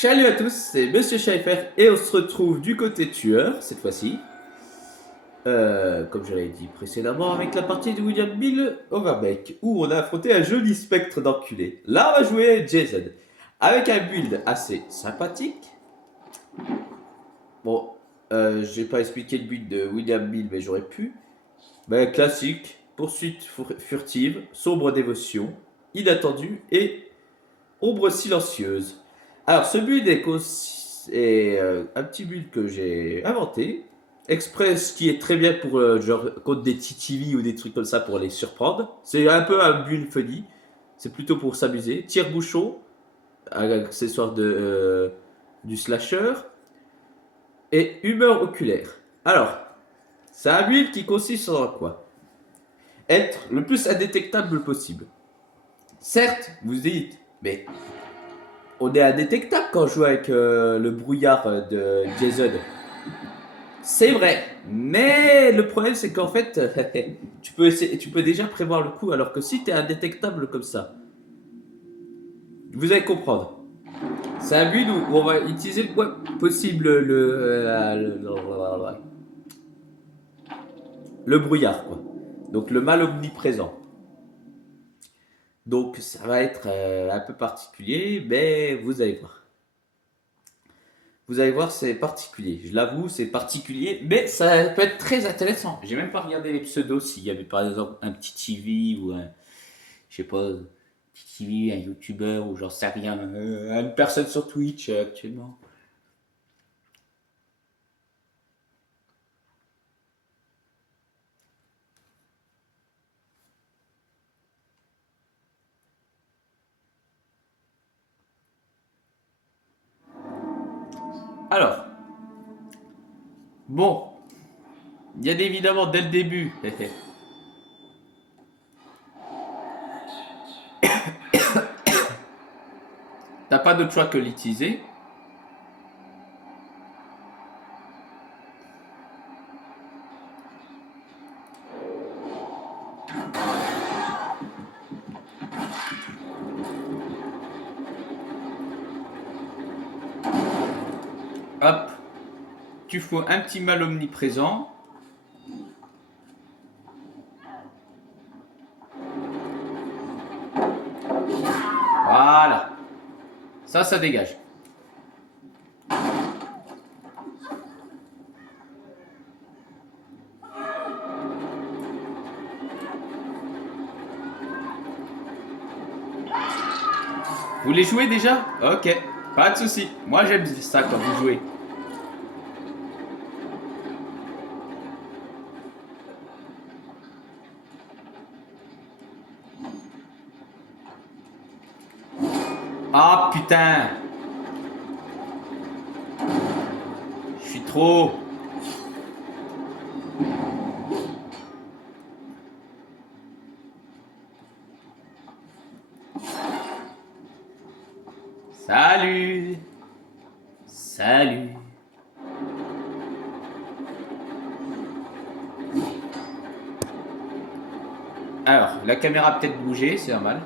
Salut à tous, c'est Monsieur Schaeffer et on se retrouve du côté tueur cette fois-ci. Comme je l'avais dit précédemment, avec la partie de William Bill Overbeck où on a affronté un joli spectre d'enculé. Là, on va jouer Jason avec un build assez sympathique. Bon, j'ai pas expliqué le build de William Bill, mais j'aurais pu. Ben, classique, poursuite furtive, sombre dévotion, inattendu et ombre silencieuse. Alors, ce build est un petit build que j'ai inventé, exprès, ce qui est très bien pour genre contre des TTV ou des trucs comme ça pour les surprendre. C'est un peu un build funny. C'est plutôt pour s'amuser. Tire-bouchon, accessoire du slasher et humeur oculaire. Alors, c'est un build qui consiste en quoi? Être le plus indétectable possible. Certes, vous dites, mais on est indétectable quand on joue avec le brouillard de Jason. C'est vrai, mais le problème c'est qu'en fait, tu peux déjà prévoir le coup, alors que si tu es indétectable comme ça, vous allez comprendre. C'est un build où on va utiliser le moins possible le brouillard, quoi. Donc le mal omniprésent. Donc ça va être un peu particulier, mais vous allez voir. Vous allez voir, c'est particulier. Je l'avoue, c'est particulier, mais ça peut être très intéressant. J'ai même pas regardé les pseudos s'il y avait par exemple un petit TV ou un, je sais pas, un petit TV, un YouTuber ou j'en sais rien, une personne sur Twitch actuellement. Alors, bon, il y a évidemment dès le début, t'as pas d'autre choix que l'utiliser. Hop, tu fous un petit mal omniprésent. Voilà, ça dégage. Vous les jouez déjà? Ok, pas de souci. Moi j'aime ça quand vous jouez. Ah putain! Je suis trop. Salut! Salut! Alors, la caméra a peut-être bougé, c'est normal.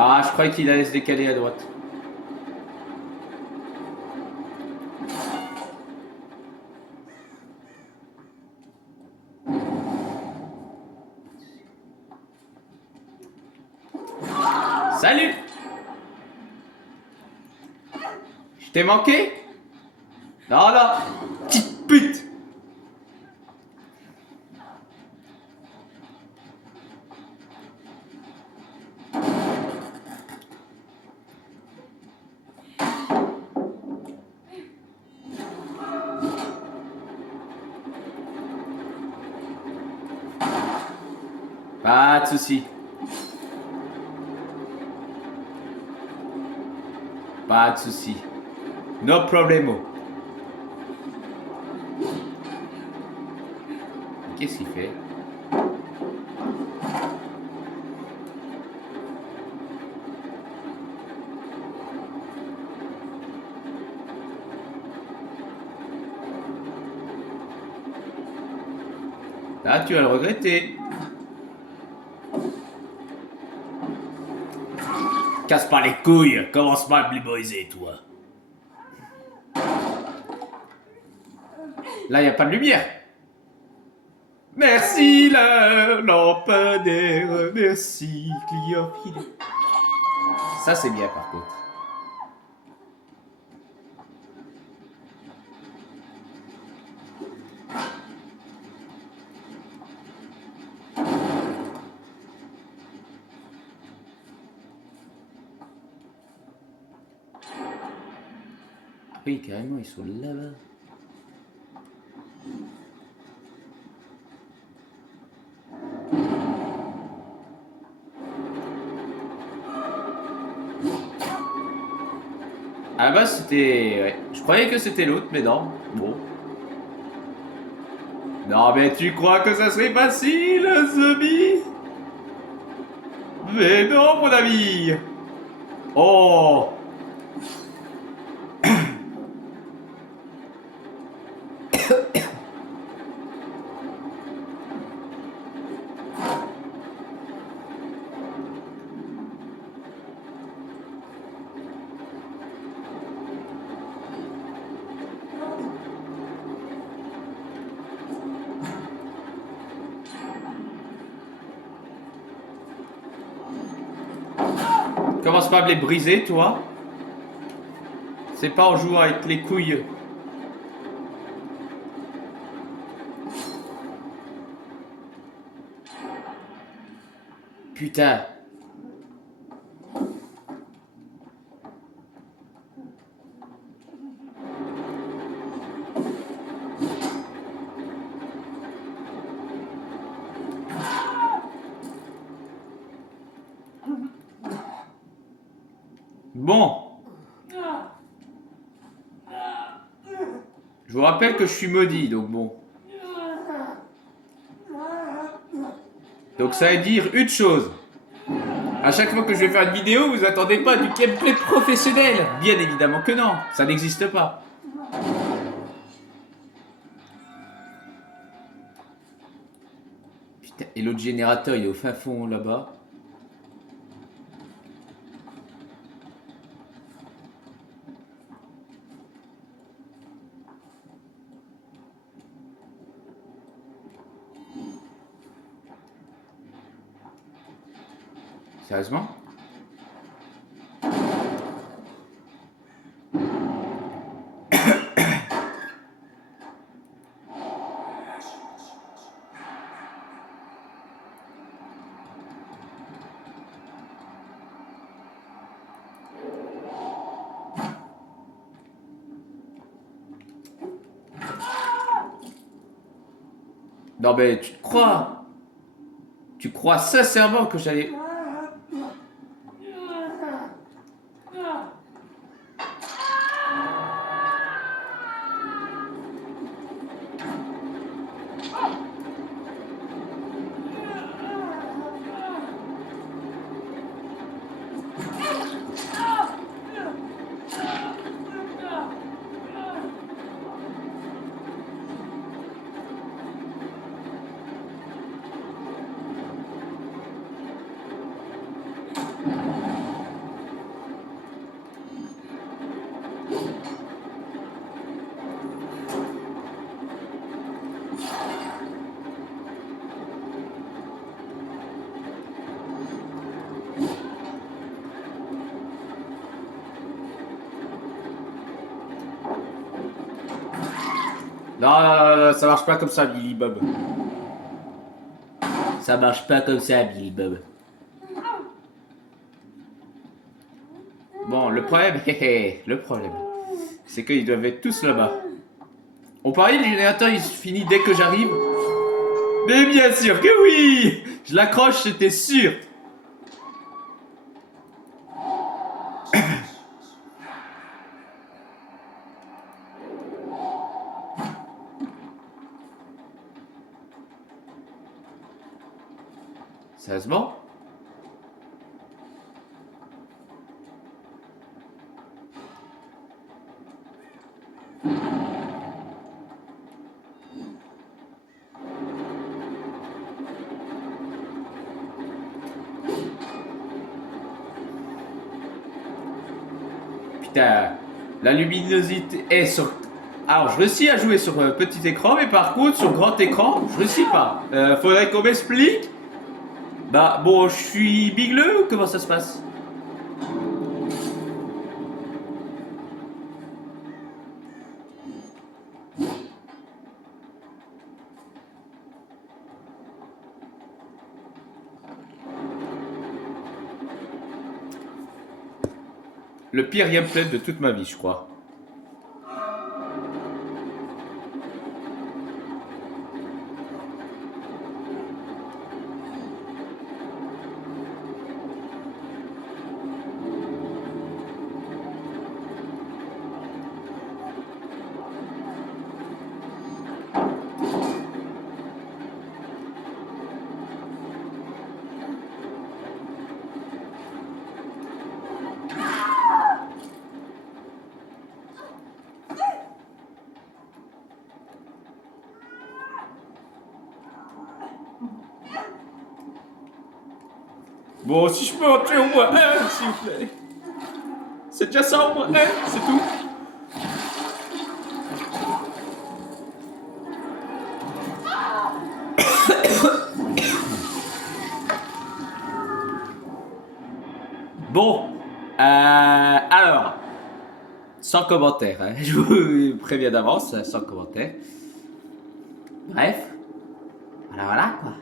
Ah, je croyais qu'il allait se décaler à droite. Salut! Je t'ai manqué? Non, non! Petite pute! Pas de soucis. Pas de soucis. No problemo. Qu'est-ce qu'il fait? Ah, tu vas le regretter. Casse pas les couilles, commence pas à me liboriser, toi. Là, y a pas de lumière. Merci le lampadaire, merci client fidèle. Ça, c'est bien par contre. Ah oui, carrément, ils sont là-bas. Ah bah c'était... Ouais. Je croyais que c'était l'autre, mais non. Bon. Non mais tu crois que ça serait facile, zombie? Mais non, mon ami. Oh. Commence pas à me les briser, toi. C'est pas en jouant avec les couilles. Putain. Bon. Je vous rappelle que je suis maudit, donc bon. Donc ça veut dire une chose. À chaque fois que je vais faire une vidéo, vous attendez pas du gameplay professionnel. Bien évidemment que non, ça n'existe pas. Putain, et l'autre générateur, il est au fin fond là-bas. Sérieusement? Non mais tu te crois? Tu crois sincèrement que j'allais... Non, ça marche pas comme ça, Billy Bob. Ça marche pas comme ça, Billy Bob. Bon, le problème, le problème, c'est qu'ils doivent être tous là-bas. On parie, le générateur, il se finit dès que j'arrive. Mais bien sûr que oui! Je l'accroche, c'était sûr. Sérieusement? putain, la luminosité est sur... Alors, je réussis à jouer sur petit écran, mais par contre, sur grand écran, je réussis pas. Faudrait qu'on m'explique. Bah, bon, je suis bigleux ou comment ça se passe? Le pire gameplay de toute ma vie, je crois. Bon, si je peux en tuer au moins un, s'il vous plaît. C'est déjà ça au moins un, c'est tout. Bon, alors, sans commentaire, hein. Je vous préviens d'avance, sans commentaire. Bref, voilà quoi.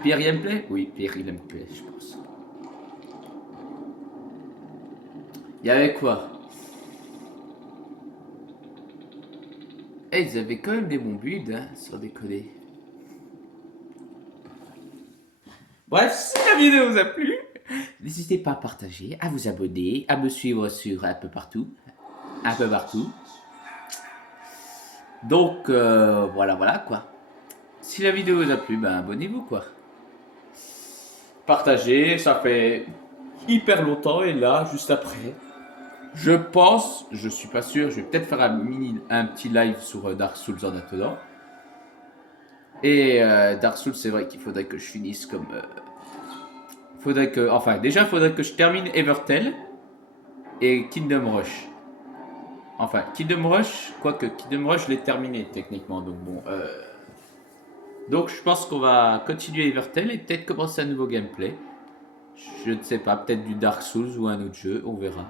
Pire gameplay? Oui, pire gameplay, je pense. Il y avait quoi? Eh, ils avaient quand même des bons builds, hein, sans déconner. Bref, si la vidéo vous a plu, n'hésitez pas à partager, à vous abonner, à me suivre sur un peu partout. Un peu partout. Donc, voilà quoi. Si la vidéo vous a plu, ben abonnez-vous quoi. Partagez, ça fait hyper longtemps et là, juste après, je pense, je suis pas sûr, je vais peut-être faire un petit live sur Dark Souls en attendant. Et Dark Souls, c'est vrai qu'il faudrait que je finisse comme... faudrait que je termine Evertale et Kingdom Rush. Enfin, Kingdom Rush, quoique Kingdom Rush, je l'ai terminé techniquement, donc bon... Donc je pense qu'on va continuer Evertale et peut-être commencer un nouveau gameplay. Je ne sais pas, peut-être du Dark Souls ou un autre jeu, on verra.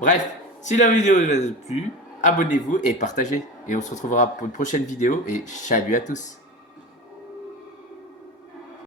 Bref, si la vidéo vous a plu, abonnez-vous et partagez. Et on se retrouvera pour une prochaine vidéo et salut à tous.